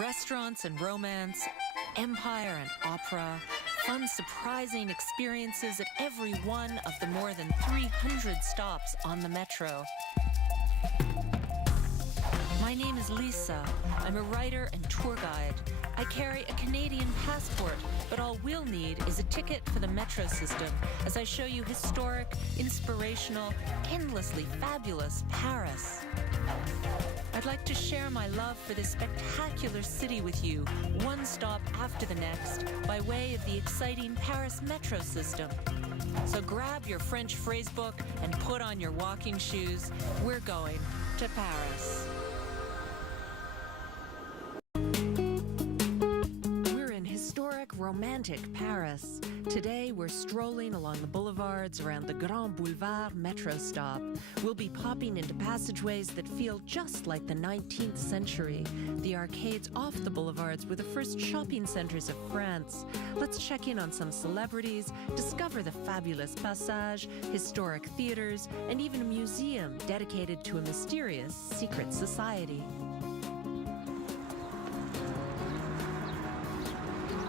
Restaurants and romance, empire and opera, fun, surprising experiences at every one of the more than 300 stops on the metro. My name is Lisa. I'm a writer and tour guide. I carry a Canadian passport, but all we'll need is a ticket for the metro system as I show you historic, inspirational, endlessly fabulous Paris. I'd like to share my love for this spectacular city with you, one stop after the next, by way of the exciting Paris metro system. So grab your French phrasebook and put on your walking shoes. We're going to Paris. Romantic Paris. Today we're strolling along the boulevards around the Grand Boulevard metro stop. We'll be popping into passageways that feel just like the 19th century. The arcades off the boulevards were the first shopping centers of France. Let's check in on some celebrities, discover the fabulous Passage, historic theaters, and even a museum dedicated to a mysterious secret society.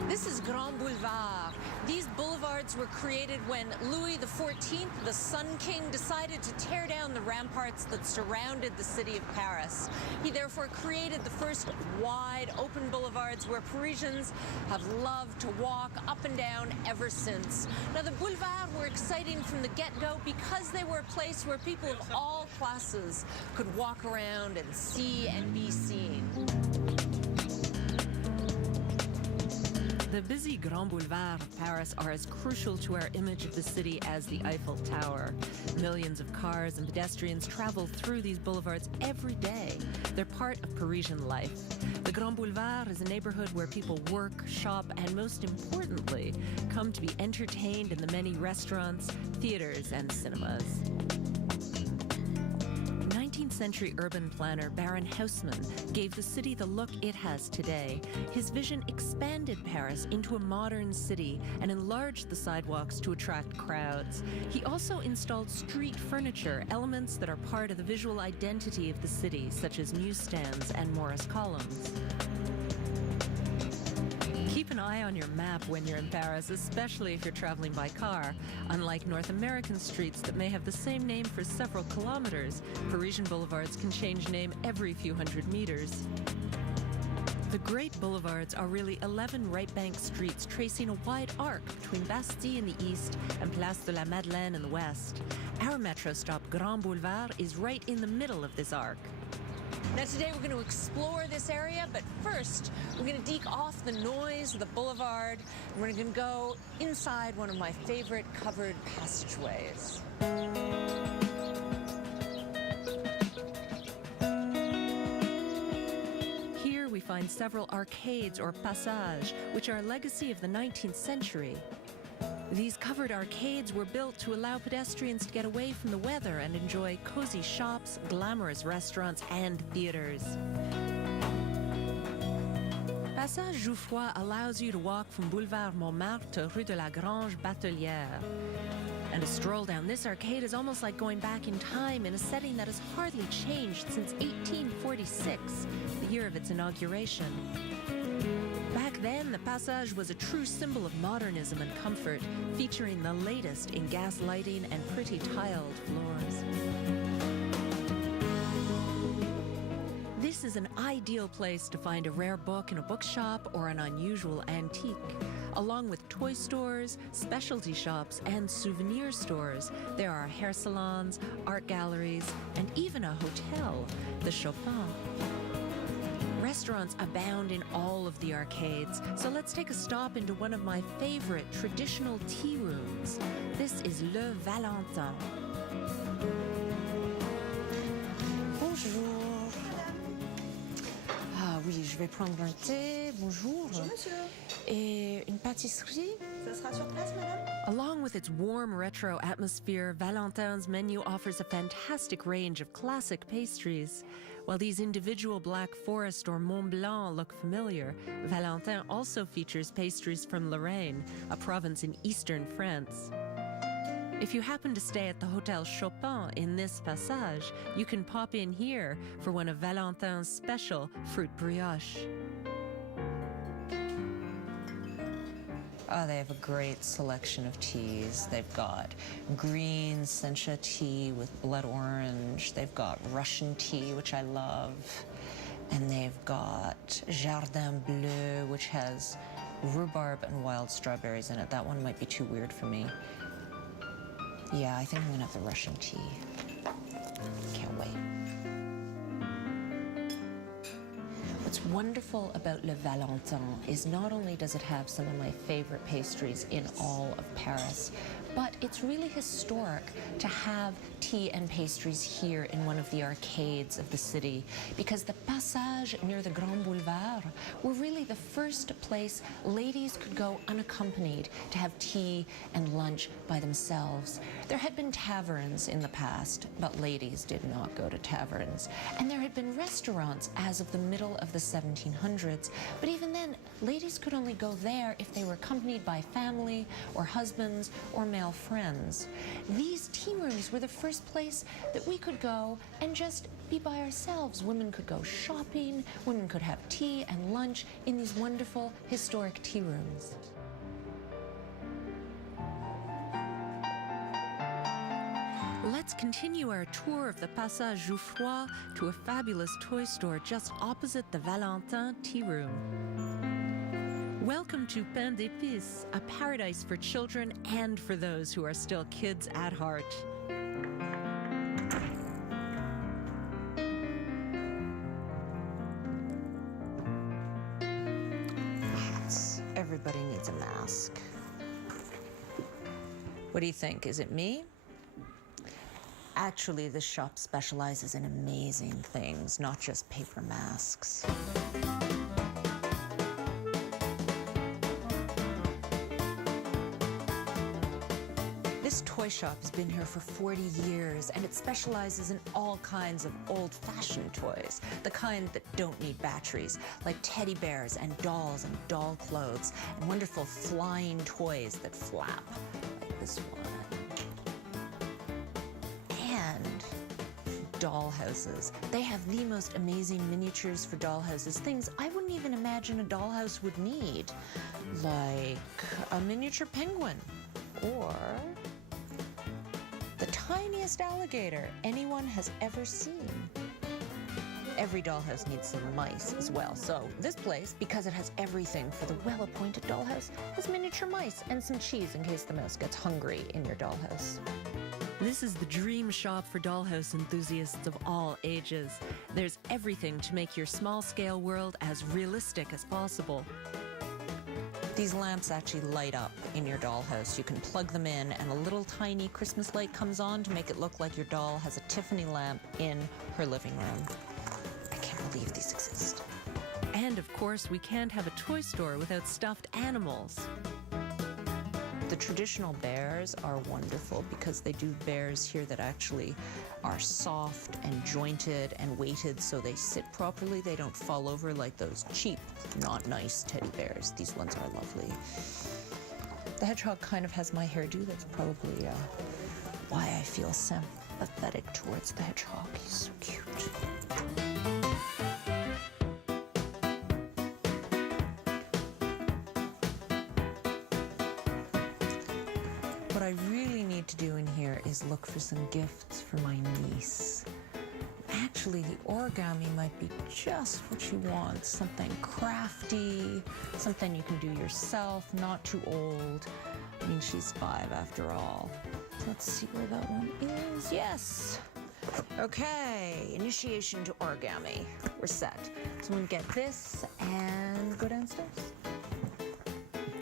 This is Grand Boulevard. These boulevards were created when Louis XIV, the Sun King, decided to tear down the ramparts that surrounded the city of Paris. He therefore created the first wide open boulevards where Parisians have loved to walk up and down ever since. Now the boulevards were exciting from the get-go because they were a place where people of all classes could walk around and see and be seen. The busy Grand Boulevard of Paris are as crucial to our image of the city as the Eiffel Tower. Millions of cars and pedestrians travel through these boulevards every day. They're part of Parisian life. The Grand Boulevard is a neighborhood where people work, shop, and most importantly, come to be entertained in the many restaurants, theaters, and cinemas. 19th century urban planner Baron Haussmann gave the city the look it has today. His vision expanded Paris into a modern city and enlarged the sidewalks to attract crowds. He also installed street furniture, elements that are part of the visual identity of the city, such as newsstands and Morris columns. Keep an eye on your map when you're in Paris, especially if you're traveling by car. Unlike North American streets that may have the same name for several kilometers, Parisian boulevards can change name every few hundred meters. The great boulevards are really 11 right-bank streets tracing a wide arc between Bastille in the east and Place de la Madeleine in the west. Our metro stop, Grand Boulevard, is right in the middle of this arc. Now today we're going to explore this area, but first we're going to deke off the noise of the boulevard and we're going to go inside one of my favorite covered passageways. Here we find several arcades or passages, which are a legacy of the 19th century. These covered arcades were built to allow pedestrians to get away from the weather and enjoy cozy shops, glamorous restaurants, and theaters. Passage Jouffroy allows you to walk from Boulevard Montmartre to Rue de la Grange Batelière. And a stroll down this arcade is almost like going back in time in a setting that has hardly changed since 1846, the year of its inauguration. Back then, the Passage was a true symbol of modernism and comfort, featuring the latest in gas lighting and pretty tiled floors. This is an ideal place to find a rare book in a bookshop or an unusual antique. Along with toy stores, specialty shops, and souvenir stores, there are hair salons, art galleries, and even a hotel, the Chopin. Restaurants abound in all of the arcades, so let's take a stop into one of my favorite traditional tea rooms. This is Le Valentin. Bonjour. Ah oui, je vais prendre un thé. Bonjour. Bonjour, monsieur. Et une pâtisserie? Ça sera sur place, madame? Along with its warm retro atmosphere, Valentin's menu offers a fantastic range of classic pastries. While these individual Black Forest or Mont Blanc look familiar, Valentin also features pastries from Lorraine, a province in eastern France. If you happen to stay at the Hotel Chopin in this passage, you can pop in here for one of Valentin's special fruit brioche. Oh, they have a great selection of teas. They've got green sencha tea with blood orange. They've got Russian tea, which I love. And they've got Jardin Bleu, which has rhubarb and wild strawberries in it. That one might be too weird for me. Yeah, I think I'm gonna have the Russian tea. Can't wait. What's wonderful about Le Valentin is not only does it have some of my favorite pastries in all of Paris, but it's really historic to have tea and pastries here in one of the arcades of the city, because the Passage near the Grand Boulevard were really the first place ladies could go unaccompanied to have tea and lunch by themselves. There had been taverns in the past, but ladies did not go to taverns. And there had been restaurants as of the middle of the 1700s, but even then, ladies could only go there if they were accompanied by family or husbands or male friends. These tea rooms were the first place that we could go and just be by ourselves. Women could go shopping, women could have tea and lunch in these wonderful historic tea rooms. Let's continue our tour of the Passage Jouffroy to a fabulous toy store just opposite the Valentin Tea Room. Welcome to Pain d'Épices, a paradise for children and for those who are still kids at heart. Hats. Everybody needs a mask. What do you think? Is it me? Actually, this shop specializes in amazing things, not just paper masks. This toy shop has been here for 40 years, and it specializes in all kinds of old-fashioned toys, the kind that don't need batteries, like teddy bears and dolls and doll clothes, and wonderful flying toys that flap, like this one. And dollhouses. They have the most amazing miniatures for dollhouses, things I wouldn't even imagine a dollhouse would need, like a miniature penguin, or the tiniest alligator anyone has ever seen. Every dollhouse needs some mice as well. So this place, because it has everything for the well-appointed dollhouse, has miniature mice and some cheese in case the mouse gets hungry in your dollhouse. This is the dream shop for dollhouse enthusiasts of all ages. There's everything to make your small-scale world as realistic as possible. These lamps actually light up in your dollhouse. You can plug them in, and a little tiny Christmas light comes on to make it look like your doll has a Tiffany lamp in her living room. I can't believe these exist. And of course, we can't have a toy store without stuffed animals. The traditional bears are wonderful because they do bears here that actually are soft and jointed and weighted so they sit properly. They don't fall over like those cheap, not nice teddy bears. These ones are lovely. The hedgehog kind of has my hairdo. That's probably why I feel sympathetic towards the hedgehog. He's so cute. What I really need to do in here is look for some gifts for my niece. Actually, the origami might be just what she wants. Something crafty, something you can do yourself, not too old. I mean, she's 5 after all. Let's see where that one is. Yes! Okay, initiation to origami. We're set. So I'm gonna get this and go downstairs.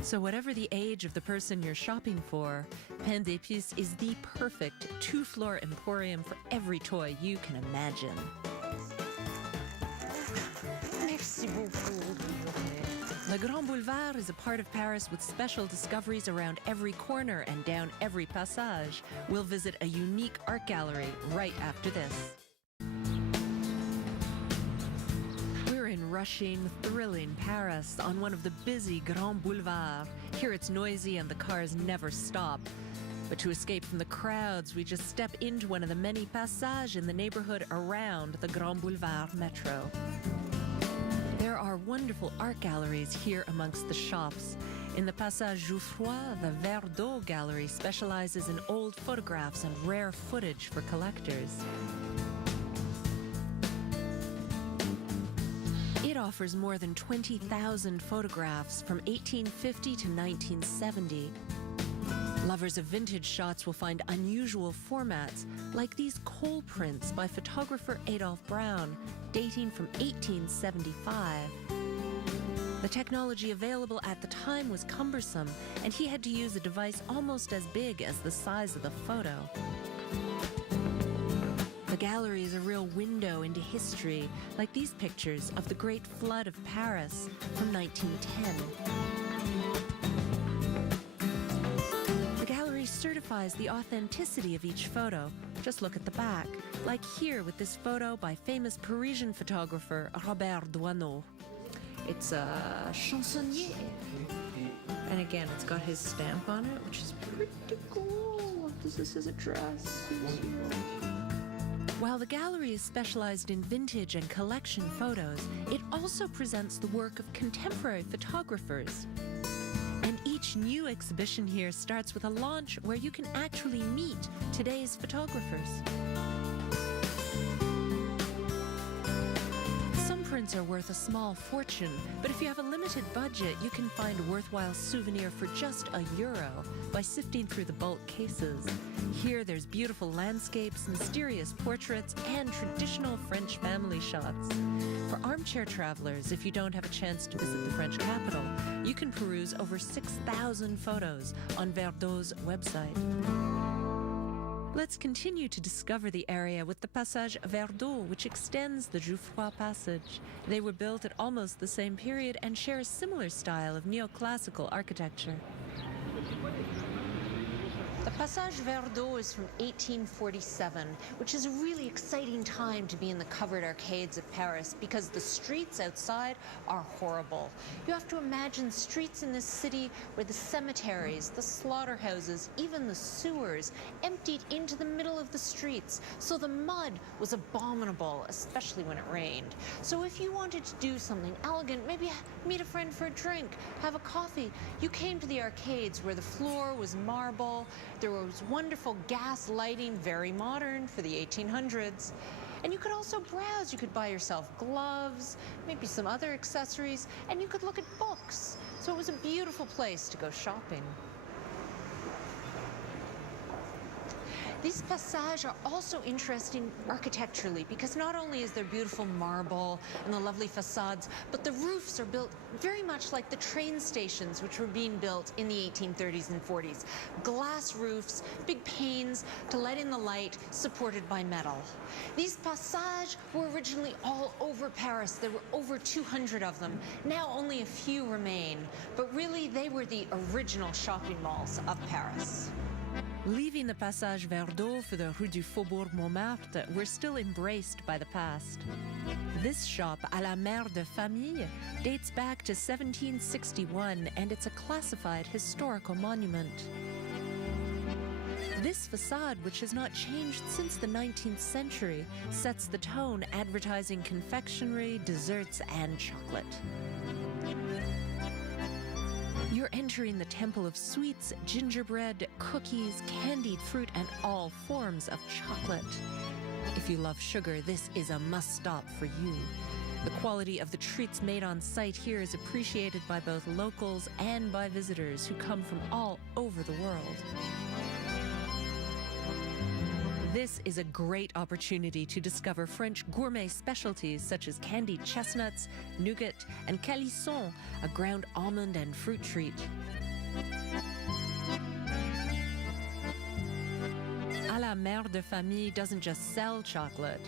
So whatever the age of the person you're shopping for, Pain d'Épices is the perfect 2-floor emporium for every toy you can imagine. Merci beaucoup. The Grand Boulevard is a part of Paris with special discoveries around every corner and down every passage. We'll visit a unique art gallery right after this. In rushing, thrilling Paris on one of the busy Grand Boulevards. Here it's noisy and the cars never stop. But to escape from the crowds, we just step into one of the many passages in the neighborhood around the Grand Boulevard metro. There are wonderful art galleries here amongst the shops. In the Passage Jouffroy, the Verre d'Eau gallery specializes in old photographs and rare footage for collectors. It offers more than 20,000 photographs from 1850 to 1970. Lovers of vintage shots will find unusual formats, like these coal prints by photographer Adolph Brown, dating from 1875. The technology available at the time was cumbersome, and he had to use a device almost as big as the size of the photo. The gallery is a real window into history, like these pictures of the Great Flood of Paris from 1910. The gallery certifies the authenticity of each photo. Just look at the back, like here with this photo by famous Parisian photographer Robert Doisneau. It's a chansonnier. And again, it's got his stamp on it, which is pretty cool. This is his address. While the gallery is specialized in vintage and collection photos, it also presents the work of contemporary photographers. And each new exhibition here starts with a launch where you can actually meet today's photographers. Some prints are worth a small fortune, but if you have a limited budget, you can find a worthwhile souvenir for just €1 by sifting through the bulk cases. Here there's beautiful landscapes, mysterious portraits, and traditional French family shots. For armchair travelers, if you don't have a chance to visit the French capital, you can peruse over 6,000 photos on Verre d'Eau's website. Let's continue to discover the area with the Passage Verre d'Eau, which extends the Jouffroy Passage. They were built at almost the same period and share a similar style of neoclassical architecture. The Passage Verre d'Eau is from 1847, which is a really exciting time to be in the covered arcades of Paris because the streets outside are horrible. You have to imagine streets in this city where the cemeteries, the slaughterhouses, even the sewers emptied into the middle of the streets. So the mud was abominable, especially when it rained. So if you wanted to do something elegant, maybe meet a friend for a drink, have a coffee, you came to the arcades where the floor was marble. There was wonderful gas lighting, very modern for the 1800s. And you could also browse. You could buy yourself gloves, maybe some other accessories, and you could look at books. So it was a beautiful place to go shopping. These passages are also interesting architecturally because not only is there beautiful marble and the lovely facades, but the roofs are built very much like the train stations which were being built in the 1830s and 40s. Glass roofs, big panes to let in the light, supported by metal. These passages were originally all over Paris. There were over 200 of them. Now only a few remain, but really they were the original shopping malls of Paris. Leaving the Passage Verre d'Eau for the Rue du Faubourg Montmartre, we're still embraced by the past. This shop, à la mère de famille, dates back to 1761, and it's a classified historical monument. This facade, which has not changed since the 19th century, sets the tone advertising confectionery, desserts, and chocolate. You're entering the temple of sweets, gingerbread, cookies, candied fruit, and all forms of chocolate. If you love sugar, this is a must-stop for you. The quality of the treats made on site here is appreciated by both locals and by visitors who come from all over the world. This is a great opportunity to discover French gourmet specialties such as candied chestnuts, nougat, and calisson, a ground almond and fruit treat. À la mère de famille doesn't just sell chocolate.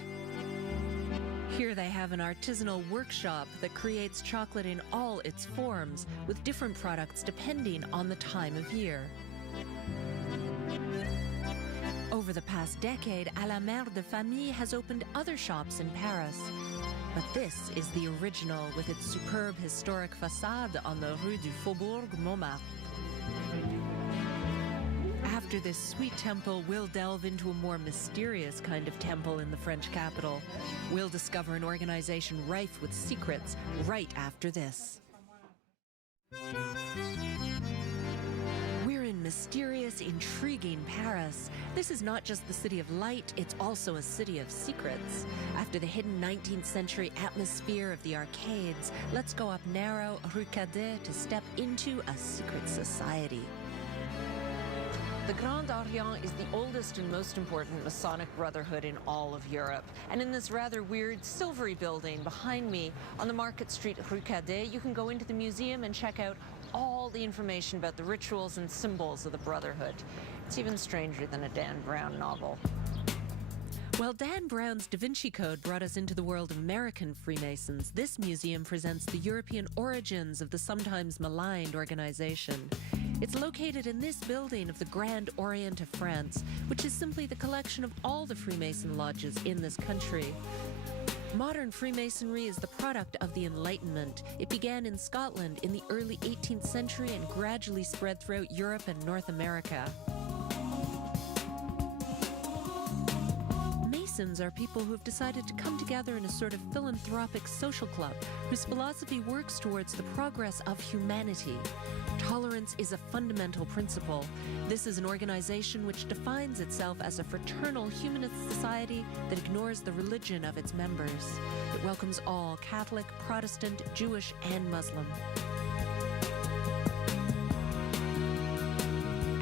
Here they have an artisanal workshop that creates chocolate in all its forms, with different products depending on the time of year. Over the past decade, À la Mère de Famille has opened other shops in Paris. But this is the original with its superb historic facade on the Rue du Faubourg Montmartre. After this sweet temple, we'll delve into a more mysterious kind of temple in the French capital. We'll discover an organization rife with secrets right after this. mysterious, intriguing Paris. This is not just the city of light, it's also a city of secrets. After the hidden 19th century atmosphere of the arcades, let's go up narrow Rue Cadet to step into a secret society. The Grand Orient is the oldest and most important Masonic brotherhood in all of Europe. And in this rather weird silvery building behind me on the Market Street Rue Cadet, you can go into the museum and check out all the information about the rituals and symbols of the brotherhood. It's even stranger than a Dan Brown novel. While Dan Brown's Da Vinci Code brought us into the world of American Freemasons, this museum presents the European origins of the sometimes maligned organization. It's located in this building of the Grand Orient of France, which is simply the collection of all the Freemason lodges in this country. Modern Freemasonry is the product of the Enlightenment. It began in Scotland in the early 18th century and gradually spread throughout Europe and North America. Masons are people who have decided to come together in a sort of philanthropic social club whose philosophy works towards the progress of humanity. Tolerance is a fundamental principle. This is an organization which defines itself as a fraternal humanist society that ignores the religion of its members. It welcomes all Catholic, Protestant, Jewish, and Muslim.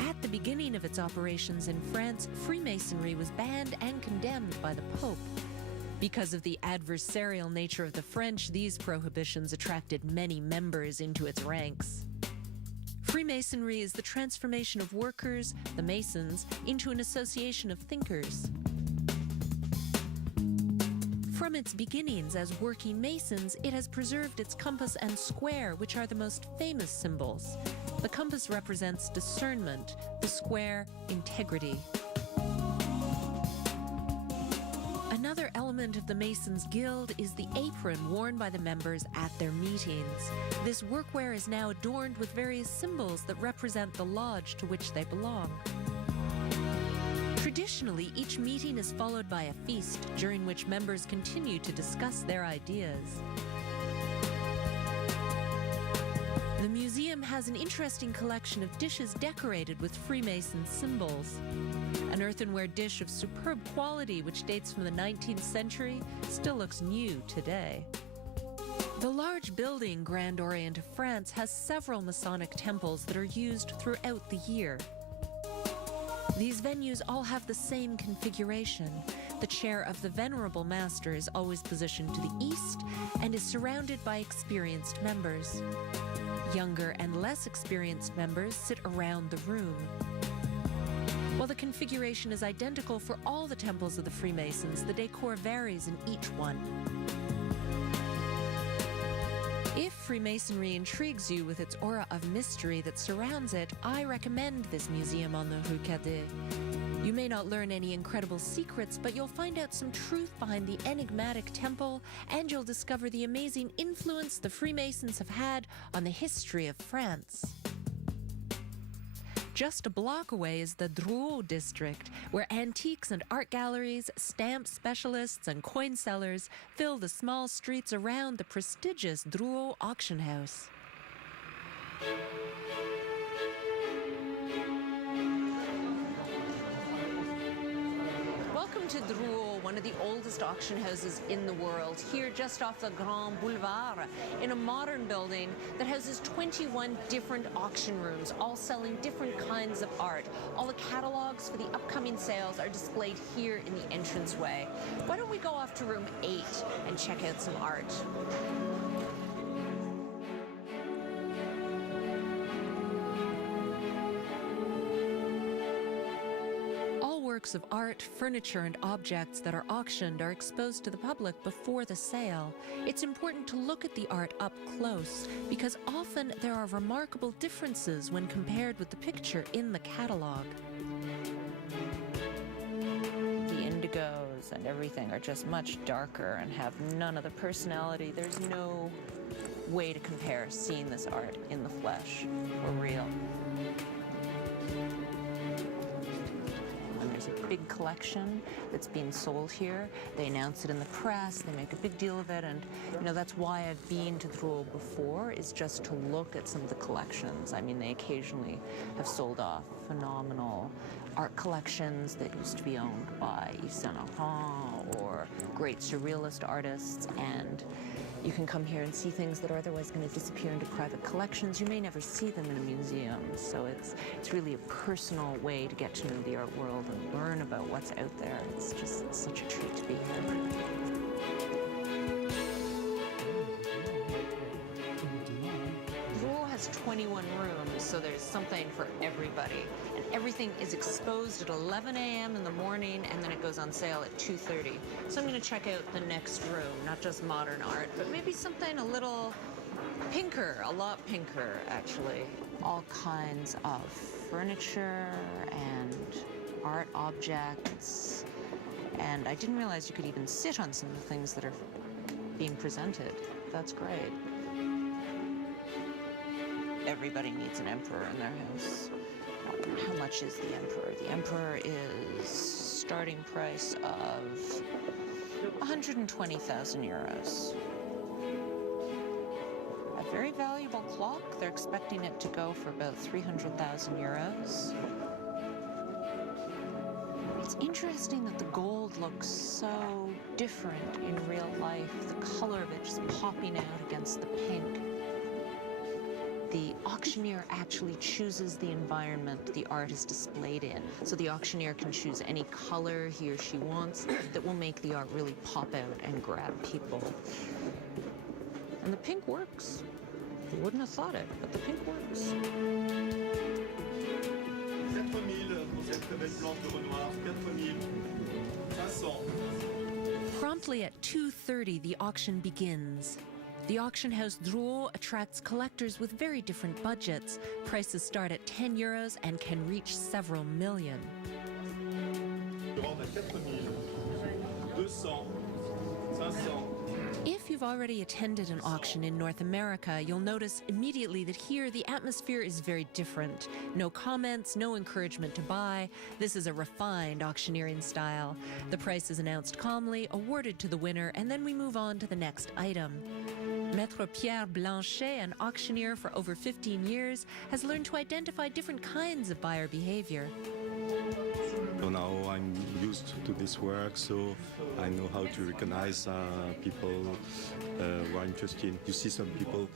At the beginning of its operations in France, Freemasonry was banned and condemned by the Pope. Because of the adversarial nature of the French, these prohibitions attracted many members into its ranks. Freemasonry is the transformation of workers, the Masons, into an association of thinkers. From its beginnings as working Masons, it has preserved its compass and square, which are the most famous symbols. The compass represents discernment, the square, integrity. Another element of the Masons Guild is the apron worn by the members at their meetings. This workwear is now adorned with various symbols that represent the lodge to which they belong. Traditionally, each meeting is followed by a feast, during which members continue to discuss their ideas. The museum has an interesting collection of dishes decorated with Freemason symbols. An earthenware dish of superb quality, which dates from the 19th century, still looks new today. The large building, Grand Orient of France, has several Masonic temples that are used throughout the year. These venues all have the same configuration. The chair of the Venerable Master is always positioned to the east and is surrounded by experienced members. Younger and less experienced members sit around the room. While the configuration is identical for all the temples of the Freemasons, the decor varies in each one. If Freemasonry intrigues you with its aura of mystery that surrounds it, I recommend this museum on the Rue Cadet. You may not learn any incredible secrets, but you'll find out some truth behind the enigmatic temple, and you'll discover the amazing influence the Freemasons have had on the history of France. Just a block away is the Drouot district, where antiques and art galleries, stamp specialists, and coin sellers fill the small streets around the prestigious Drouot auction house. Welcome to Drouot, one of the oldest auction houses in the world, here just off the Grand Boulevard, in a modern building that houses 21 different auction rooms, all selling different kinds of art. All the catalogs for the upcoming sales are displayed here in the entranceway. Why don't we go off to room 8 and check out some art? Works of art, furniture, and objects that are auctioned are exposed to the public before the sale. It's important to look at the art up close because often there are remarkable differences when compared with the picture in the catalog. The indigos and everything are just much darker and have none of the personality. There's no way to compare seeing this art in the flesh or real. There's a big collection that's being sold here. They announce it in the press, they make a big deal of it, and that's why I've been to Drouot before, is just to look at some of the collections. I mean, they occasionally have sold off phenomenal art collections that used to be owned by Yves Saint Laurent or great surrealist artists, and you can come here and see things that are otherwise going to disappear into private collections. You may never see them in a museum, so it's really a personal way to get to know the art world and learn about what's out there. It's just such a treat to be here. Drouot has 21 rooms, so there's something for everybody. And everything is exposed at 11 a.m. in the morning, and then it goes on sale at 2:30. So I'm going to check out the next room, not just modern art, but maybe something a little pinker, a lot pinker, actually. All kinds of furniture and art objects. And I didn't realize you could even sit on some of the things that are being presented. That's great. Everybody needs an emperor in their house. How much is the emperor? The emperor is starting price of 120,000 euros. A very valuable clock. They're expecting it to go for about 300,000 euros. It's interesting that the gold looks so different in real life. The color of it just popping out against the pink. The auctioneer actually chooses the environment the art is displayed in. So the auctioneer can choose any color he or she wants that will make the art really pop out and grab people. And the pink works. You wouldn't have thought it, but the pink works. 4,000 pour cette très belle plante de Renoir, 4,000, 500. Promptly at 2:30, the auction begins. The auction house Drouot attracts collectors with very different budgets. Prices start at 10 euros and can reach several million. Je rentre à 4,000, 200, 500. If you've already attended an auction in North America, you'll notice immediately that here the atmosphere is very different. No comments, no encouragement to buy. This is a refined auctioneering style. The price is announced calmly, awarded to the winner, and then we move on to the next item. Maître Pierre Blanchet, an auctioneer for over 15 years, has learned to identify different kinds of buyer behavior. So now I'm used to this work, so I know how to recognize people who are interested. You see some people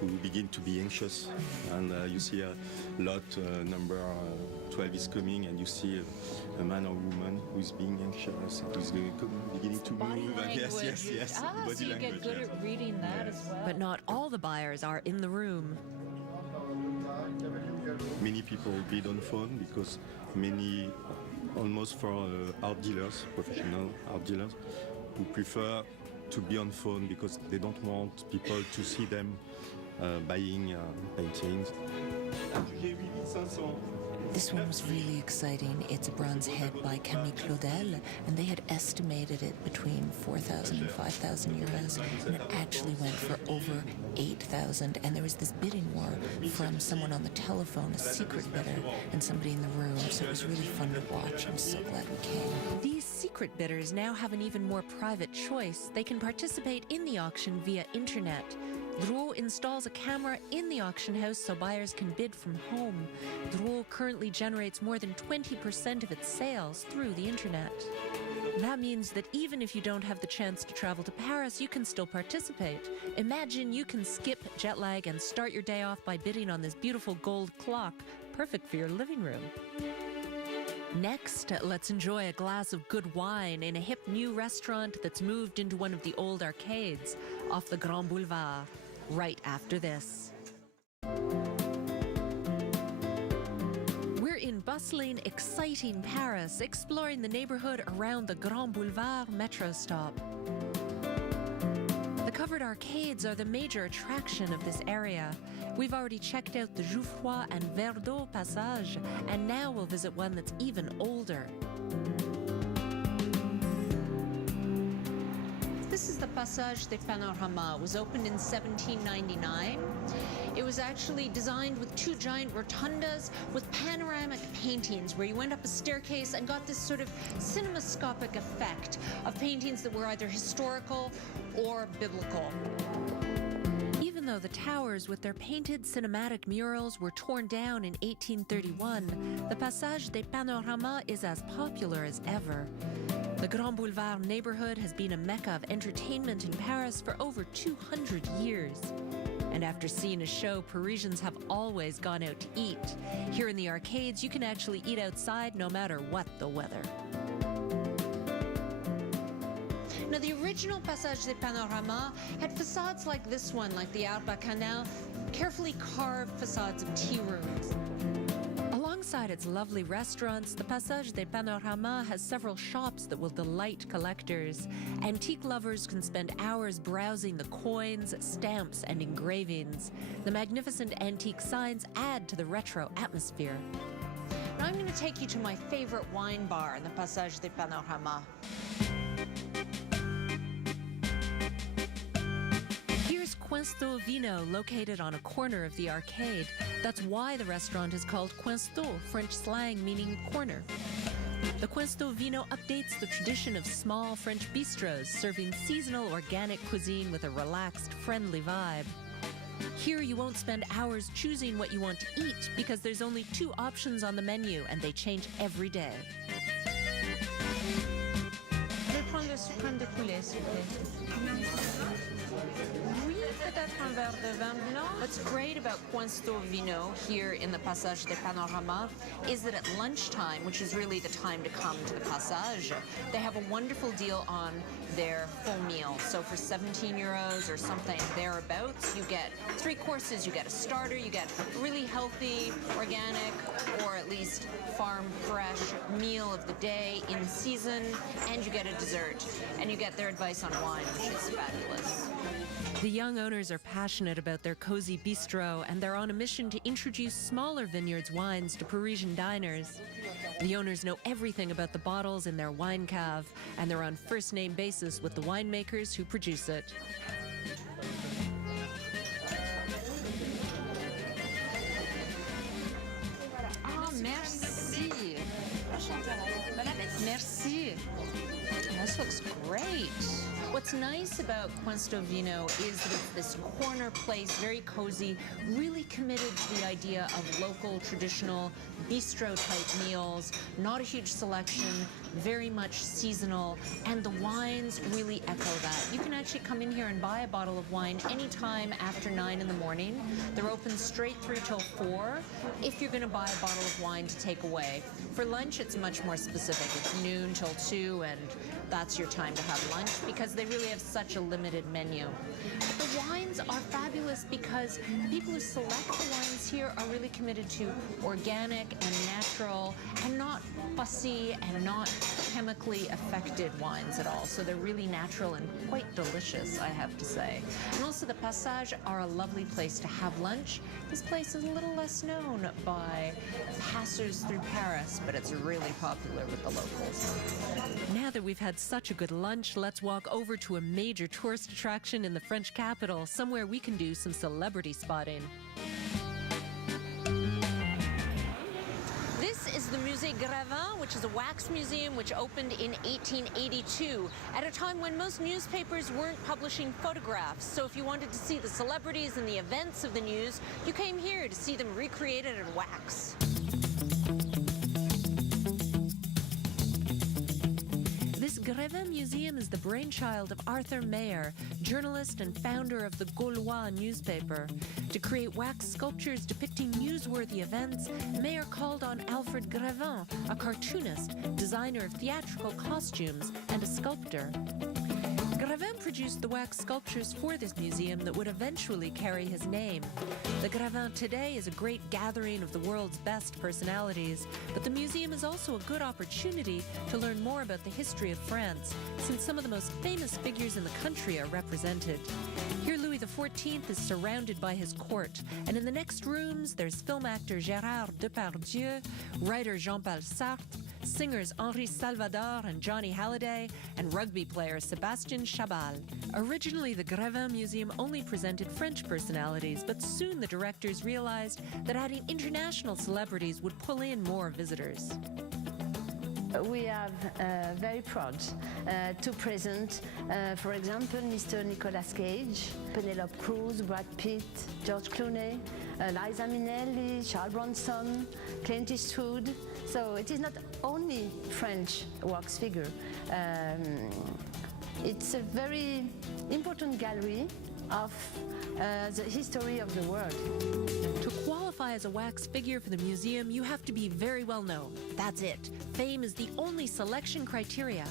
who begin to be anxious, and you see a lot, number 12 is coming, and you see a man or woman who is being anxious, who is beginning to move. Yes. Body so you language, get good yes. at reading that as well. But not all the buyers are in the room. Many people bid on phone because many, almost for art dealers, professional art dealers, who prefer to be on phone because they don't want people to see them buying paintings. J'ai 8,500. This one was really exciting. It's a bronze head by Camille Claudel, and they had estimated it between 4,000 and 5,000 euros, and it actually went for over 8,000. And there was this bidding war from someone on the telephone, a secret bidder, and somebody in the room, so it was really fun to watch. I'm so glad we came. These secret bidders now have an even more private choice. They can participate in the auction via internet. Drouot installs a camera in the auction house so buyers can bid from home. Drouot currently generates more than 20% of its sales through the internet. That means that even if you don't have the chance to travel to Paris, you can still participate. Imagine you can skip jet lag and start your day off by bidding on this beautiful gold clock, perfect for your living room. Next, let's enjoy a glass of good wine in a hip new restaurant that's moved into one of the old arcades off the Grand Boulevard, right after this. We're in bustling, exciting Paris, exploring the neighborhood around the Grand Boulevard metro stop. The covered arcades are the major attraction of this area. We've already checked out the Jouffroy and Verdot passage, and now we'll visit one that's even older. This is the Passage des Panoramas. It was opened in 1799. It was actually designed with two giant rotundas with panoramic paintings where you went up a staircase and got this sort of cinemascopic effect of paintings that were either historical or biblical. Even though the towers with their painted cinematic murals were torn down in 1831, the Passage des Panoramas is as popular as ever. The Grand Boulevard neighborhood has been a mecca of entertainment in Paris for over 200 years. And after seeing a show, Parisians have always gone out to eat. Here in the arcades, you can actually eat outside no matter what the weather. Now, the original Passage des Panoramas had facades like this one, like the Arc Bacchanal, carefully carved facades of tea rooms. Alongside its lovely restaurants, the Passage des Panoramas has several shops that will delight collectors. Antique lovers can spend hours browsing the coins, stamps, and engravings. The magnificent antique signs add to the retro atmosphere. Now I'm going to take you to my favorite wine bar in the Passage des Panoramas. Here's Questo Vino, located on a corner of the arcade. That's why the restaurant is called Questo, French slang meaning corner. The Questo Vino updates the tradition of small French bistros, serving seasonal organic cuisine with a relaxed, friendly vibe. Here you won't spend hours choosing what you want to eat because there's only 2 options on the menu and they change every day. Je vais prendre le sucre de poulet, s'il vous plaît. Oui, peut-être un verre de vin blanc. What's great about Questo Vino here in the Passage des Panoramas is that at lunchtime, which is really the time to come to the Passage, they have a wonderful deal on their full meal. So for 17 euros or something thereabouts, you get 3 courses. You get a starter, you get a really healthy, organic, or at least farm fresh meal of the day in season, and you get a dessert. And you get their advice on wine, which is fabulous. The young owners are passionate about their cozy bistro, and they're on a mission to introduce smaller vineyards wines to Parisian diners. The owners know everything about the bottles in their wine cave, and they're on first-name basis with the winemakers who produce it. Ah, merci. Merci. This looks great. What's nice about Questo Vino is that it's this corner place, very cozy, really committed to the idea of local, traditional, bistro-type meals, not a huge selection, very much seasonal, and the wines really echo that. You can actually come in here and buy a bottle of wine anytime after 9 in the morning. They're open straight through till 4 if you're going to buy a bottle of wine to take away. For lunch, it's much more specific. It's noon till 2, and that's your time to have lunch because they really have such a limited menu. But the wines are fabulous because people who select the wines here are really committed to organic and natural and not fussy and not chemically affected wines at all. So they're really natural and quite delicious, I have to say. And also the Passage are a lovely place to have lunch. This place is a little less known by passers through Paris, but it's really popular with the locals. Now that we've had such a good lunch, let's walk over to a major tourist attraction in the French capital, somewhere we can do some celebrity spotting. This is the Musée Gravin, which is a wax museum which opened in 1882, at a time when most newspapers weren't publishing photographs. So if you wanted to see the celebrities and the events of the news, you came here to see them recreated in wax. This Gravin Museum is the brainchild of Arthur Mayer, journalist and founder of the Gaulois newspaper. To create wax sculptures depicting newsworthy events, Mayer called on Alfred Gravin, a cartoonist, designer of theatrical costumes, and a sculptor. Gravin produced the wax sculptures for this museum that would eventually carry his name. The Gravin today is a great gathering of the world's best personalities, but the museum is also a good opportunity to learn more about the history of France, since some of the most famous figures in the country are represented. Here Louis XIV is surrounded by his court, and in the next rooms there's film actor Gérard Depardieu, writer Jean-Paul Sartre, singers Henri Salvador and Johnny Halliday, and rugby player Sébastien Chabal. Originally, the Grévin Museum only presented French personalities, but soon the directors realized that adding international celebrities would pull in more visitors. We are very proud to present, for example, Mr. Nicolas Cage, Penelope Cruz, Brad Pitt, George Clooney, Liza Minnelli, Charles Bronson, Clint Eastwood. So it is not only French wax figure. It's a very important gallery of the history of the world. To qualify as a wax figure for the museum, you have to be very well known. That's it. Fame is the only selection criteria.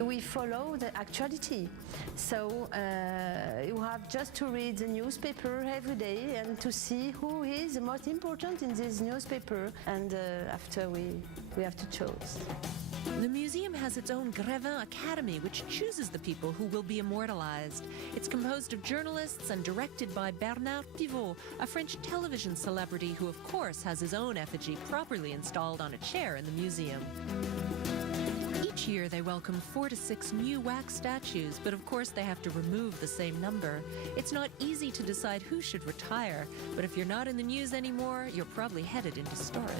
We follow the actuality. So you have just to read the newspaper every day and to see who is the most important in this newspaper. And after we have to choose. The museum has its own Grévin Academy, which chooses the people who will be immortalized. It's composed of journalists and directed by Bernard Pivot, a French television celebrity who, of course, has his own effigy properly installed on a chair in the museum. Each year, they welcome 4 to 6 new wax statues, but of course, they have to remove the same number. It's not easy to decide who should retire, but if you're not in the news anymore, you're probably headed into storage.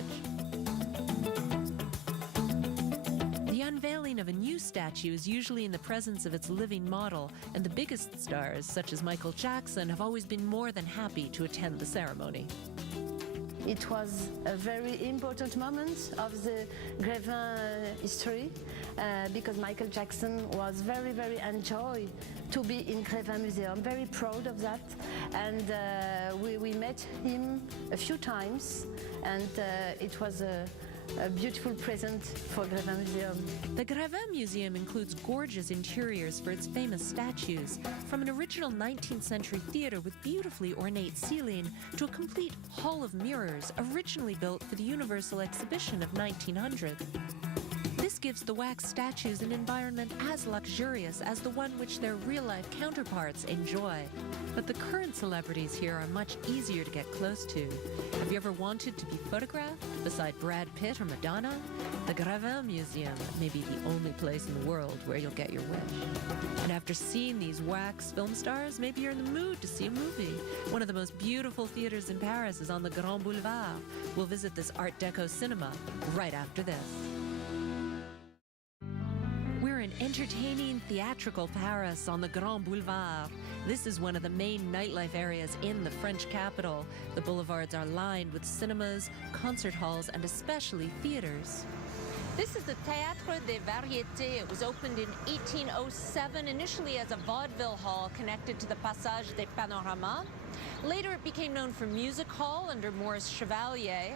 The unveiling of a new statue is usually in the presence of its living model, and the biggest stars, such as Michael Jackson, have always been more than happy to attend the ceremony. It was a very important moment of the Grévin history because Michael Jackson was very, very enjoyed to be in Grévin Museum. I'm very proud of that. And we met him a few times, and it was a beautiful present for Grévin Museum. The Grévin Museum includes gorgeous interiors for its famous statues, from an original 19th century theater with beautifully ornate ceiling to a complete hall of mirrors originally built for the Universal Exhibition of 1900. This gives the wax statues an environment as luxurious as the one which their real-life counterparts enjoy. But the current celebrities here are much easier to get close to. Have you ever wanted to be photographed beside Brad Pitt or Madonna? The Grévin Museum may be the only place in the world where you'll get your wish. And after seeing these wax film stars, maybe you're in the mood to see a movie. One of the most beautiful theaters in Paris is on the Grand Boulevard. We'll visit this Art Deco cinema right after this. We're in entertaining, theatrical Paris on the Grand Boulevard. This is one of the main nightlife areas in the French capital. The boulevards are lined with cinemas, concert halls, and especially theaters. This is the Théâtre des Variétés. It was opened in 1807, initially as a vaudeville hall connected to the Passage des Panoramas. Later, it became known for music hall under Maurice Chevalier.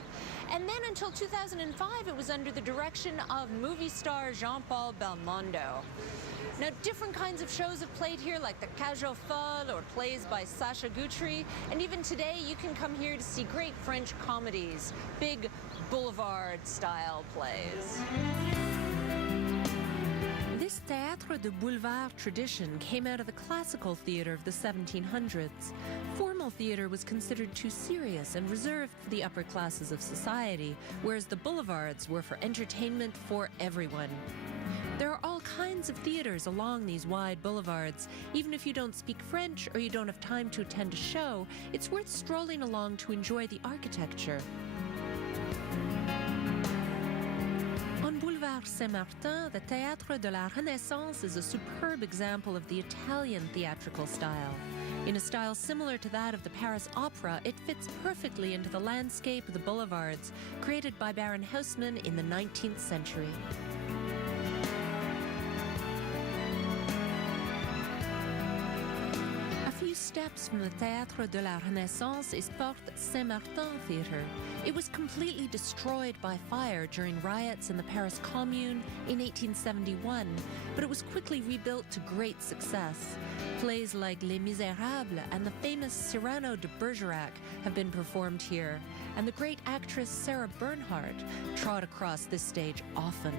And then until 2005, it was under the direction of movie star Jean-Paul Belmondo. Now, different kinds of shows have played here, like the Cage aux Folles or plays by Sacha Guitry. And even today, you can come here to see great French comedies, big boulevard-style plays. This Théâtre de Boulevard tradition came out of the classical theater of the 1700s. Formal theater was considered too serious and reserved for the upper classes of society, whereas the boulevards were for entertainment for everyone. There are all kinds of theaters along these wide boulevards. Even if you don't speak French or you don't have time to attend a show, it's worth strolling along to enjoy the architecture. On Boulevard Saint-Martin, the Théâtre de la Renaissance is a superb example of the Italian theatrical style. In a style similar to that of the Paris Opera, it fits perfectly into the landscape of the boulevards, created by Baron Haussmann in the 19th century. Steps from the Théâtre de la Renaissance is Porte Saint-Martin Theatre. It was completely destroyed by fire during riots in the Paris Commune in 1871, but it was quickly rebuilt to great success. Plays like Les Misérables and the famous Cyrano de Bergerac have been performed here, and the great actress Sarah Bernhardt trod across this stage often.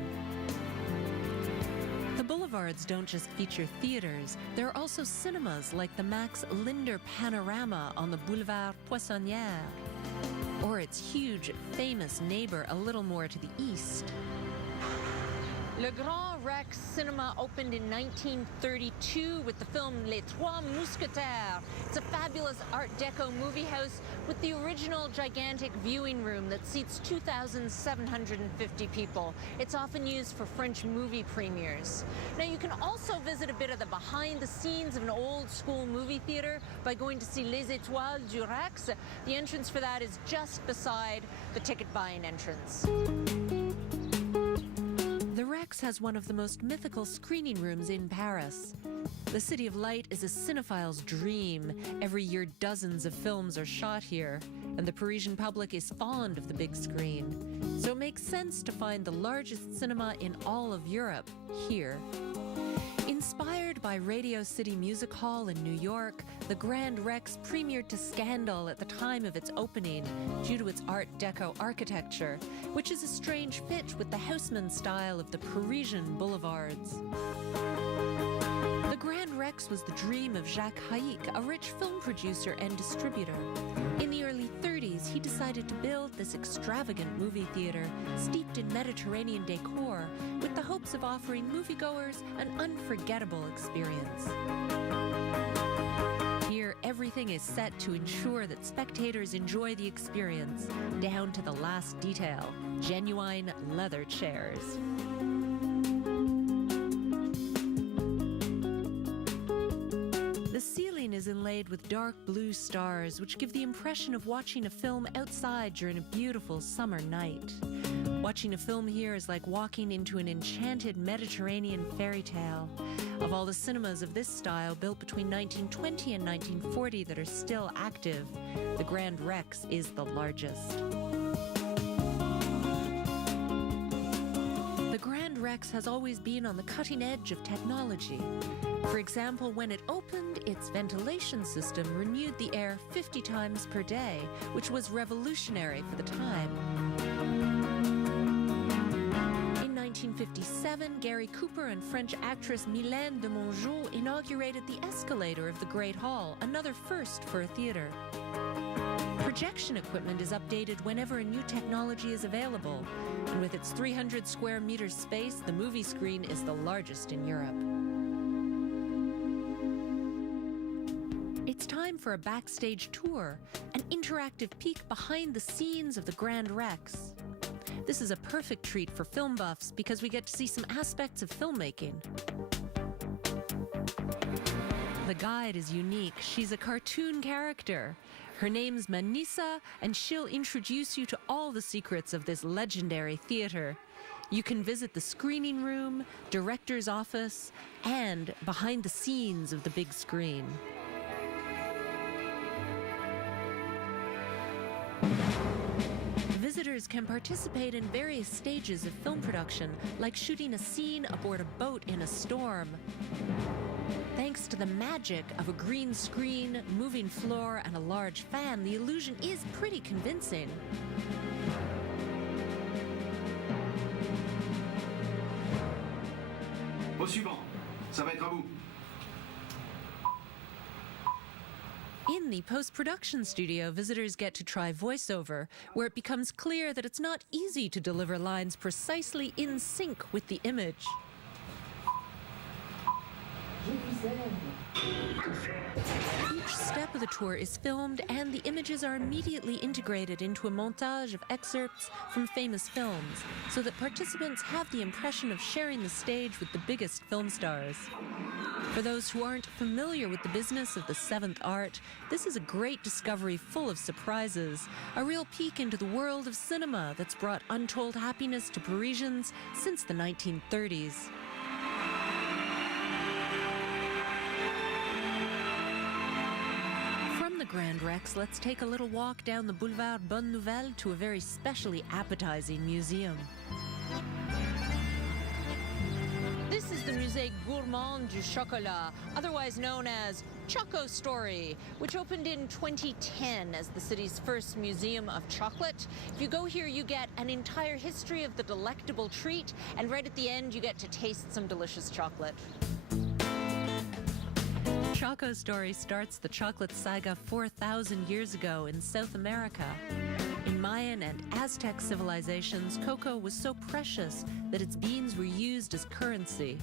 The boulevards don't just feature theaters. There are also cinemas like the Max Linder Panorama on the Boulevard Poissonnière, or its huge, famous neighbor a little more to the east. Le Grand Rex Cinema opened in 1932 with the film Les Trois Mousquetaires. It's a fabulous Art Deco movie house with the original gigantic viewing room that seats 2,750 people. It's often used for French movie premieres. Now, you can also visit a bit of the behind the scenes of an old school movie theater by going to see Les Étoiles du Rex. The entrance for that is just beside the ticket buying entrance. The Rex has one of the most mythical screening rooms in Paris. The City of Light is a cinephile's dream. Every year, dozens of films are shot here, and the Parisian public is fond of the big screen. So it makes sense to find the largest cinema in all of Europe here. Inspired by Radio City Music Hall in New York, the Grand Rex premiered to scandal at the time of its opening due to its Art Deco architecture, which is a strange fit with the Haussmann style of the Parisian Boulevards. The Grand Rex was the dream of Jacques Haïk, a rich film producer and distributor. In the early 30s, he decided to build this extravagant movie theater steeped in Mediterranean decor with the hopes of offering moviegoers an unforgettable experience. Here, everything is set to ensure that spectators enjoy the experience, down to the last detail, genuine leather chairs. The ceiling is inlaid with dark blue stars, which give the impression of watching a film outside during a beautiful summer night. Watching a film here is like walking into an enchanted Mediterranean fairy tale. Of all the cinemas of this style built between 1920 and 1940 that are still active, the Grand Rex is the largest. The Grand Rex has always been on the cutting edge of technology. For example, when it opened, its ventilation system renewed the air 50 times per day, which was revolutionary for the time. In 1957, Gary Cooper and French actress Mylène de Mongeau inaugurated the escalator of the Great Hall, another first for a theater. Projection equipment is updated whenever a new technology is available, and with its 300 square meter space, the movie screen is the largest in Europe. It's time for a backstage tour, an interactive peek behind the scenes of the Grand Rex. This is a perfect treat for film buffs because we get to see some aspects of filmmaking. The guide is unique. She's a cartoon character. Her name's Manissa, and she'll introduce you to all the secrets of this legendary theater. You can visit the screening room, director's office, and behind the scenes of the big screen. Visitors can participate in various stages of film production, like shooting a scene aboard a boat in a storm. Thanks to the magic of a green screen, moving floor, and a large fan, the illusion is pretty convincing. Au suivant, ça va être à vous. In the post-production studio, visitors get to try voiceover, where it becomes clear that it's not easy to deliver lines precisely in sync with the image. Each step of the tour is filmed, and the images are immediately integrated into a montage of excerpts from famous films, so that participants have the impression of sharing the stage with the biggest film stars. For those who aren't familiar with the business of the seventh art, this is a great discovery full of surprises, a real peek into the world of cinema that's brought untold happiness to Parisians since the 1930s. From the Grand Rex, let's take a little walk down the Boulevard Bonne Nouvelle to a very specially appetizing museum. This is the Musée Gourmand du Chocolat, otherwise known as Choco Story, which opened in 2010 as the city's first museum of chocolate. If you go here, you get an entire history of the delectable treat, and right at the end, you get to taste some delicious chocolate. Choco's story starts the chocolate saga 4,000 years ago in South America. In Mayan and Aztec civilizations, cocoa was so precious that its beans were used as currency.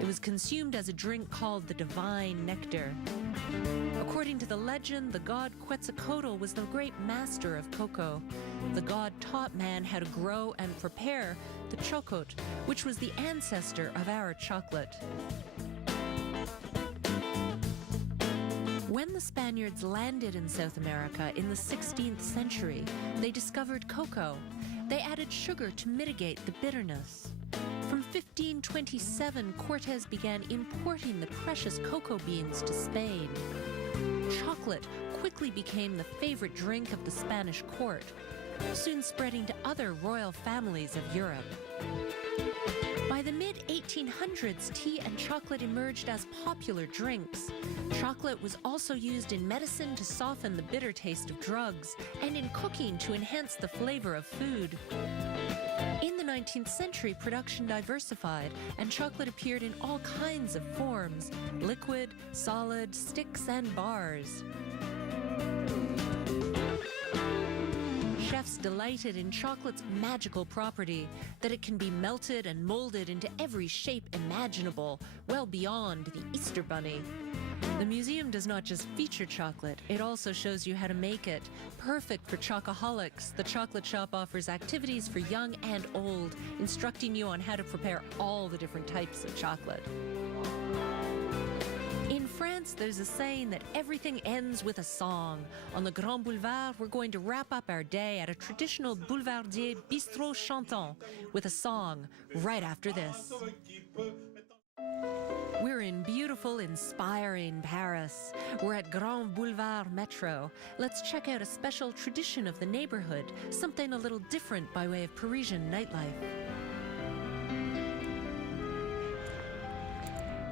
It was consumed as a drink called the divine nectar. According to the legend, the god Quetzalcoatl was the great master of cocoa. The god taught man how to grow and prepare the chocot, which was the ancestor of our chocolate. When the Spaniards landed in South America in the 16th century, they discovered cocoa. They added sugar to mitigate the bitterness. From 1527, Cortes began importing the precious cocoa beans to Spain. Chocolate quickly became the favorite drink of the Spanish court, soon spreading to other royal families of Europe. By the mid-1800s, tea and chocolate emerged as popular drinks. Chocolate was also used in medicine to soften the bitter taste of drugs and in cooking to enhance the flavor of food. In the 19th century, production diversified, and chocolate appeared in all kinds of forms: liquid, solid, sticks, and bars. Chefs delighted in chocolate's magical property, that it can be melted and molded into every shape imaginable, well beyond the Easter Bunny. The museum does not just feature chocolate, it also shows you how to make it. Perfect for chocoholics, the chocolate shop offers activities for young and old, instructing you on how to prepare all the different types of chocolate. In France, there's a saying that everything ends with a song. On the Grand Boulevard, we're going to wrap up our day at a traditional Boulevardier bistrot chantant with a song right after this. We're in beautiful, inspiring Paris. We're at Grand Boulevard Metro. Let's check out a special tradition of the neighborhood, something a little different by way of Parisian nightlife.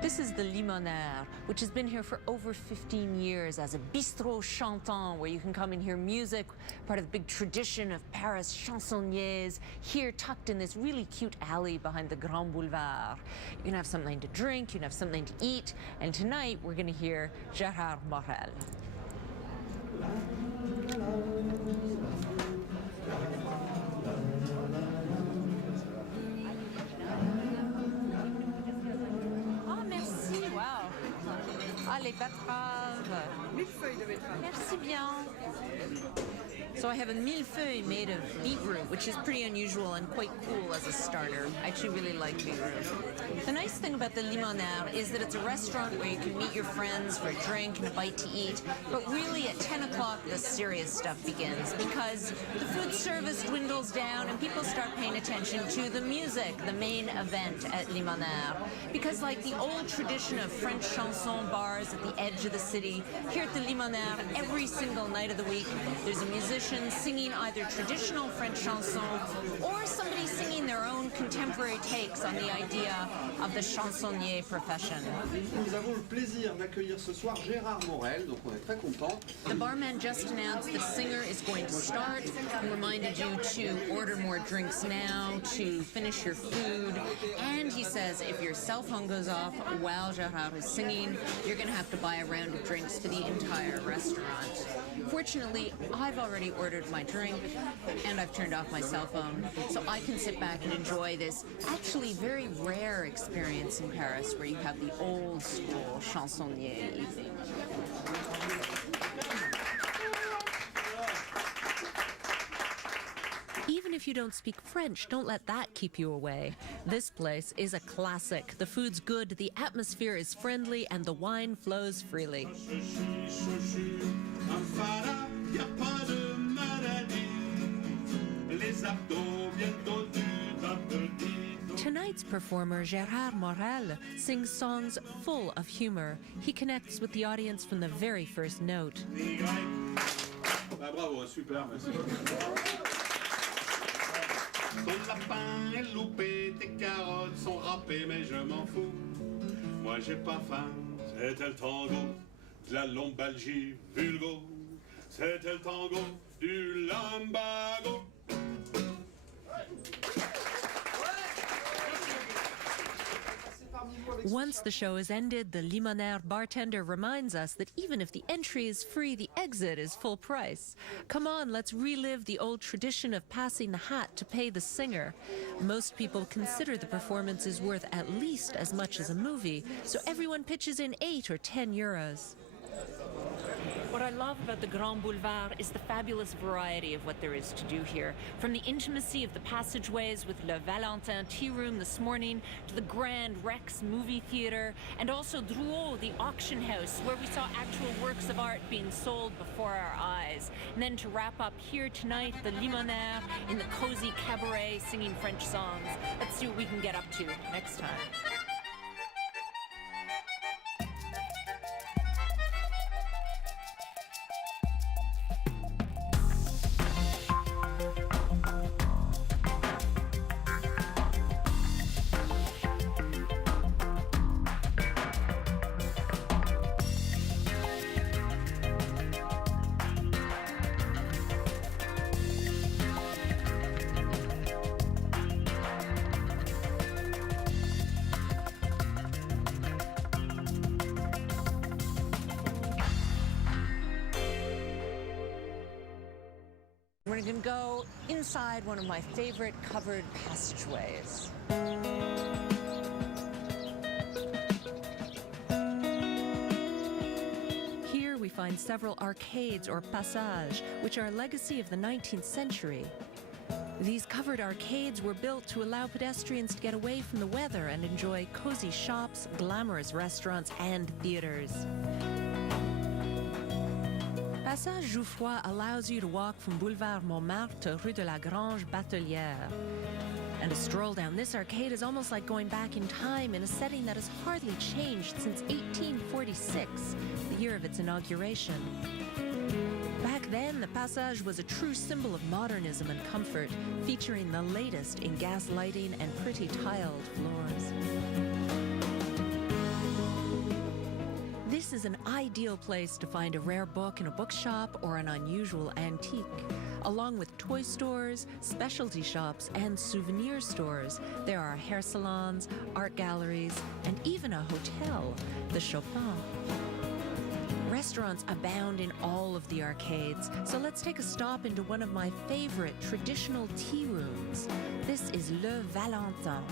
This is the Limonaire, which has been here for over 15 years as a bistrot chantant, where you can come and hear music, part of the big tradition of Paris chansonniers, here tucked in this really cute alley behind the Grand Boulevard. You can have something to drink, you can have something to eat, and tonight we're going to hear Gérard Morel. Les betteraves. Millefeuille de betterave. Merci bien. So I have a millefeuille made of beetroot, which is pretty unusual and quite cool as a starter. I actually really like beetroot. The nice thing about the Limonaire is that it's a restaurant where you can meet your friends for a drink and a bite to eat, but really at 10 o'clock the serious stuff begins, because the food service dwindles down and people start paying attention to the music, the main event at Limonaire. Because like the old tradition of French chanson bars at the edge of the city, here at the Limonaire, every single night of the week, there's a musician singing either traditional French chansons or somebody singing their own contemporary takes on the idea of the chansonnier profession. Nous avons le plaisir d'accueillir ce soir Gérard Morel, donc on est très contents. The barman just announced the singer is going to start. He reminded you to order more drinks now, to finish your food, and he says if your cell phone goes off while Gérard is singing, you're going to have to buy a round of drinks for the entire restaurant. Fortunately, I've already ordered my drink and I've turned off my cell phone, so I can sit back and enjoy this actually very rare experience in Paris where you have the old school chansonnier evening. Even if you don't speak French, don't let that keep you away. This place is a classic. The food's good, the atmosphere is friendly, and the wine flows freely. Tonight's performer, Gérard Morel, sings songs full of humor. He connects with the audience from the very first note. Bravo, super, merci. Ton lapin est loupé, tes carottes sont râpées, mais je m'en fous. Moi j'ai pas faim. C'était le tango de la lombalgie vulgo. C'était le tango du lumbago. Once the show is ended, the limonaire bartender reminds us that even if the entry is free, the exit is full price. Come on, let's relive the old tradition of passing the hat to pay the singer. Most people consider the performance is worth at least as much as a movie, so everyone pitches in 8 or 10 euros. What I love about the Grand Boulevard is the fabulous variety of what there is to do here. From the intimacy of the passageways with Le Valentin Tea Room this morning to the Grand Rex movie theater, and also Drouot, the auction house, where we saw actual works of art being sold before our eyes. And then to wrap up here tonight, the Limonaire in the cozy cabaret singing French songs. Let's see what we can get up to next time. We're going to go inside one of my favorite covered passageways. Here we find several arcades or passages, which are a legacy of the 19th century. These covered arcades were built to allow pedestrians to get away from the weather and enjoy cozy shops, glamorous restaurants, and theaters. Passage Jouffroy allows you to walk from Boulevard Montmartre to Rue de la Grange Batelière. And a stroll down this arcade is almost like going back in time in a setting that has hardly changed since 1846, the year of its inauguration. Back then, the Passage was a true symbol of modernism and comfort, featuring the latest in gas lighting and pretty tiled floors. This is an ideal place to find a rare book in a bookshop or an unusual antique. Along with toy stores, specialty shops, and souvenir stores, there are hair salons, art galleries, and even a hotel, the Chopin. Restaurants abound in all of the arcades, so let's take a stop into one of my favorite traditional tea rooms. This is Le Valentin.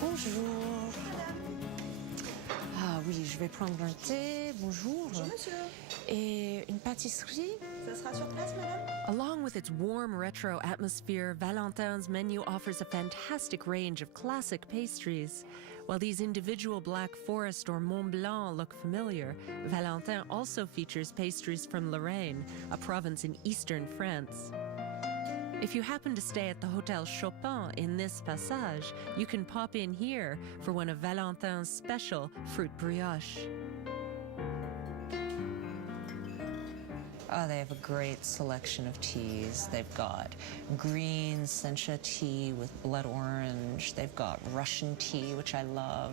Bonjour. Ah oui, je vais prendre un thé. Bonjour. Bonjour, monsieur. Et une pâtisserie? Ça sera sur place, madame? Along with its warm retro atmosphere, Valentin's menu offers a fantastic range of classic pastries. While these individual Black Forest or Mont Blanc look familiar, Valentin also features pastries from Lorraine, a province in eastern France. If you happen to stay at the Hotel Chopin in this passage, you can pop in here for one of Valentin's special fruit brioche. Oh, they have a great selection of teas. They've got green sencha tea with blood orange. They've got Russian tea, which I love.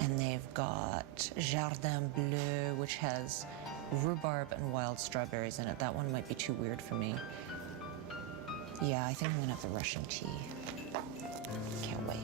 And they've got Jardin Bleu, which has rhubarb and wild strawberries in it. That one might be too weird for me. Yeah, I think I'm gonna have the Russian tea. Can't wait.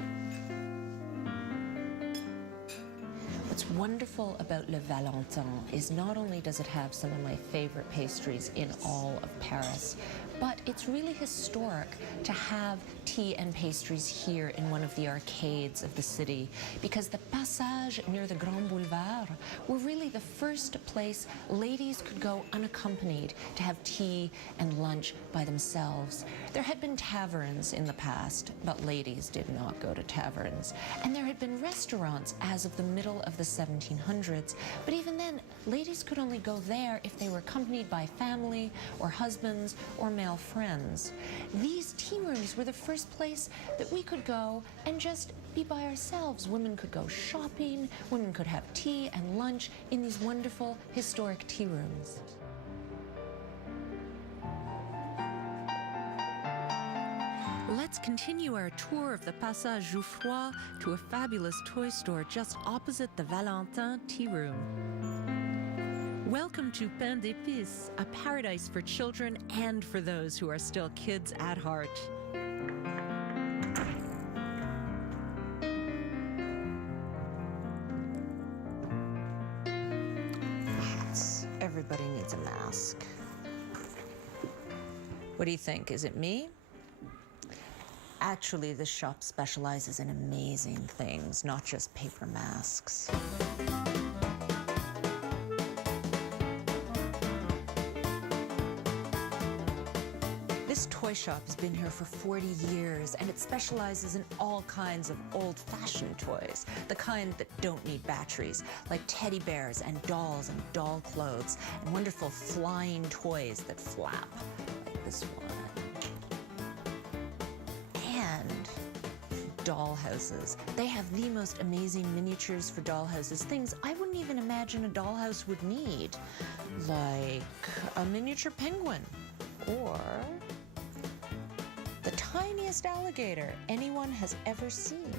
What's wonderful about Le Valentin is not only does it have some of my favorite pastries in all of Paris, but it's really historic to have tea and pastries here in one of the arcades of the city, because the Passage near the Grand Boulevard were really the first place ladies could go unaccompanied to have tea and lunch by themselves. There had been taverns in the past, but ladies did not go to taverns. And there had been restaurants as of the middle of the 1700s, but even then, ladies could only go there if they were accompanied by family or husbands or male friends. These tea rooms were the first place that we could go and just be by ourselves. Women could go shopping, women could have tea and lunch in these wonderful historic tea rooms. Let's continue our tour of the Passage Jouffroy to a fabulous toy store just opposite the Valentin Tea Room. Welcome to Pain d'Épices, a paradise for children and for those who are still kids at heart. Everybody needs a mask. What do you think? Is it me? Actually, this shop specializes in amazing things, not just paper masks. This toy shop has been here for 40 years, and it specializes in all kinds of old-fashioned toys, the kind that don't need batteries, like teddy bears and dolls and doll clothes, and wonderful flying toys that flap, like this one. And dollhouses. They have the most amazing miniatures for dollhouses, things I wouldn't even imagine a dollhouse would need, like a miniature penguin, or the tiniest alligator anyone has ever seen.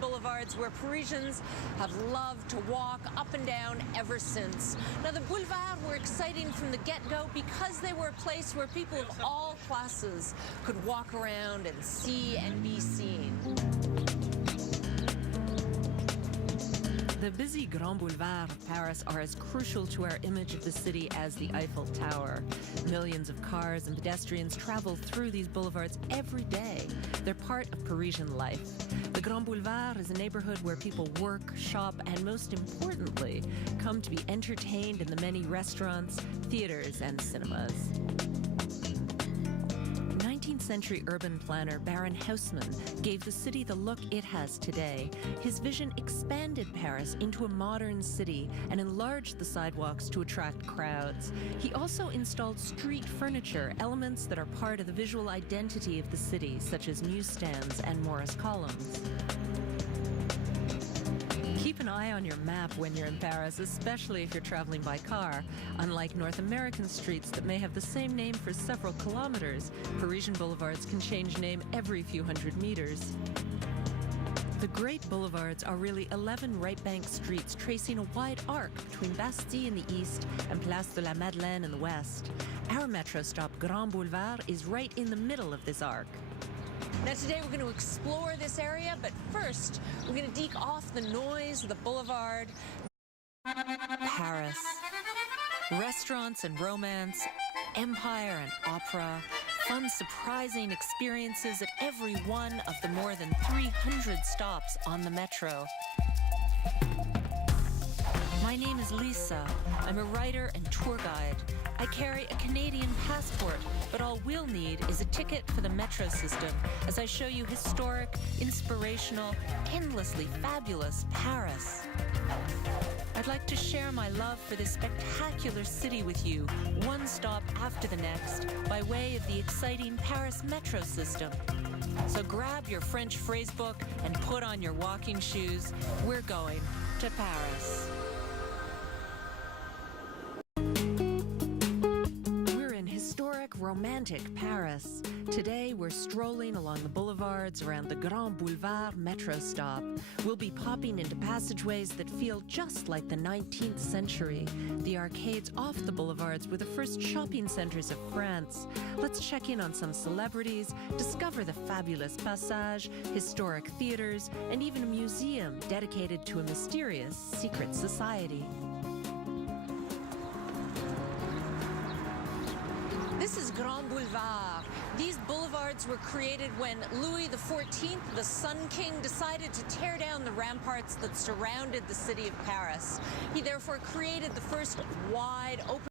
Boulevards where Parisians have loved to walk up and down ever since. Now, the Boulevards were exciting from the get-go because they were a place where people of all classes could walk around and see and be seen. The busy Grand Boulevard of Paris are as crucial to our image of the city as the Eiffel Tower. Millions of cars and pedestrians travel through these boulevards every day. They're part of Parisian life. The Grand Boulevard is a neighborhood where people work, shop, and most importantly, come to be entertained in the many restaurants, theaters, and cinemas. 19th century urban planner Baron Haussmann gave the city the look it has today. His vision expanded Paris into a modern city and enlarged the sidewalks to attract crowds. He also installed street furniture, elements that are part of the visual identity of the city, such as newsstands and Morris columns. Keep an eye on your map when you're in Paris, especially if you're traveling by car. Unlike North American streets that may have the same name for several kilometers, Parisian boulevards can change name every few hundred meters. The great boulevards are really 11 right-bank streets tracing a wide arc between Bastille in the east and Place de la Madeleine in the west. Our metro stop, Grand Boulevard, is right in the middle of this arc. Now today we're going to explore this area, but first we're going to deke off the noise of the boulevard. Paris. Restaurants and romance, empire and opera, fun, surprising experiences at every one of the more than 300 stops on the metro. My name is Lisa. I'm a writer and tour guide. I carry a Canadian passport, but all we'll need is a ticket for the metro system as I show you historic, inspirational, endlessly fabulous Paris. I'd like to share my love for this spectacular city with you, one stop after the next, by way of the exciting Paris metro system. So grab your French phrasebook and put on your walking shoes. We're going to Paris. Romantic Paris. Today we're strolling along the boulevards around the Grand Boulevard metro stop. We'll be popping into passageways that feel just like the 19th century. The arcades off the boulevards were the first shopping centers of France. Let's check in on some celebrities, discover the fabulous Passage, historic theaters, and even a museum dedicated to a mysterious secret society. This is Grand Boulevard. These boulevards were created when Louis XIV, the Sun King, decided to tear down the ramparts that surrounded the city of Paris. He therefore created the first wide open